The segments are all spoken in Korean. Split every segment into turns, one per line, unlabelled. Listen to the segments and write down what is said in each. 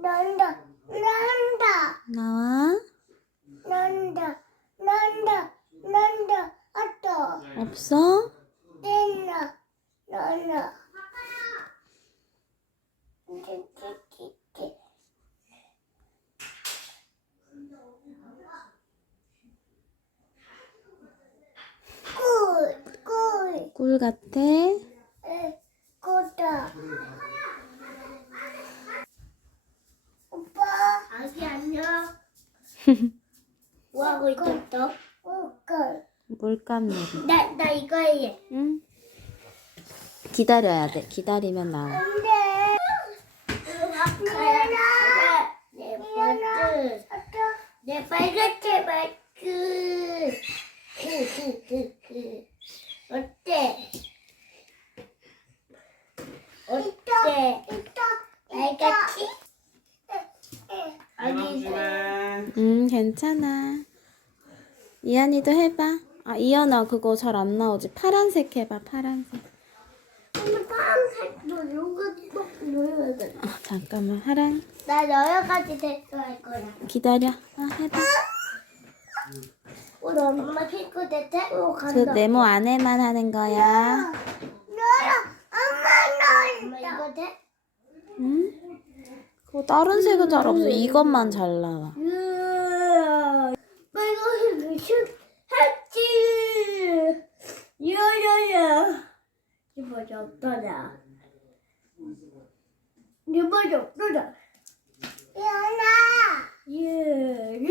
나와. 없어? 꿀 같아.
오빠. 아기 안녕. 뭐 하고 있었어?
물감놀이.
나 이거 해.
응? 기다려야 돼. 기다리면 나와.
내 빨갛게 마크. 어때? 어때? 빨갛지?
괜찮아. 이한이도 해봐. 아, 이한아 그거 잘 안 나오지. 파란색 해봐. 파란색.
근데 파란색도 이거 눌러야 돼.
아, 잠깐만. 하랑.
나 여러 가지 색깔 거야.
기다려. 아, 해봐.
우리 엄마 핑크 대체로
그
간다.
네모 안에만 하는 거야.
엄마 이거 돼?
응? 그거 다른 색은 잘 없어. 이것만 잘 나와.
빨간색 했지. 야야야. 이번에 어떠냐? 이번에 어떠냐? 연아. 예.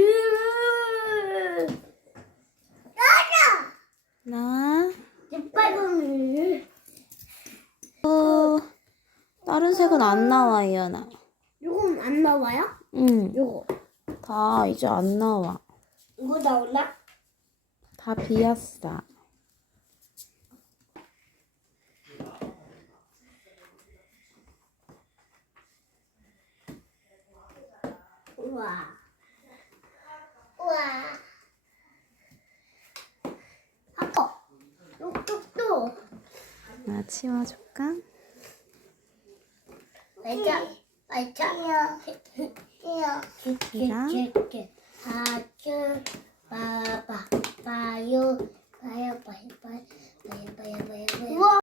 나와.
빨간색.
다른 색은 안 나와, 이한아.
이건 안 나와요?
응.
이거.
다 이제 안 나와.
이거 나오나?
다 비었어.
우와. 우와. 아빠. 뚝뚝뚝.
나 치워줄까?
말자. 말자.
이랑?
아주 봐봐. 봐요. 봐요. 봐요. 봐요. 봐요. 봐요. 봐요. 우와.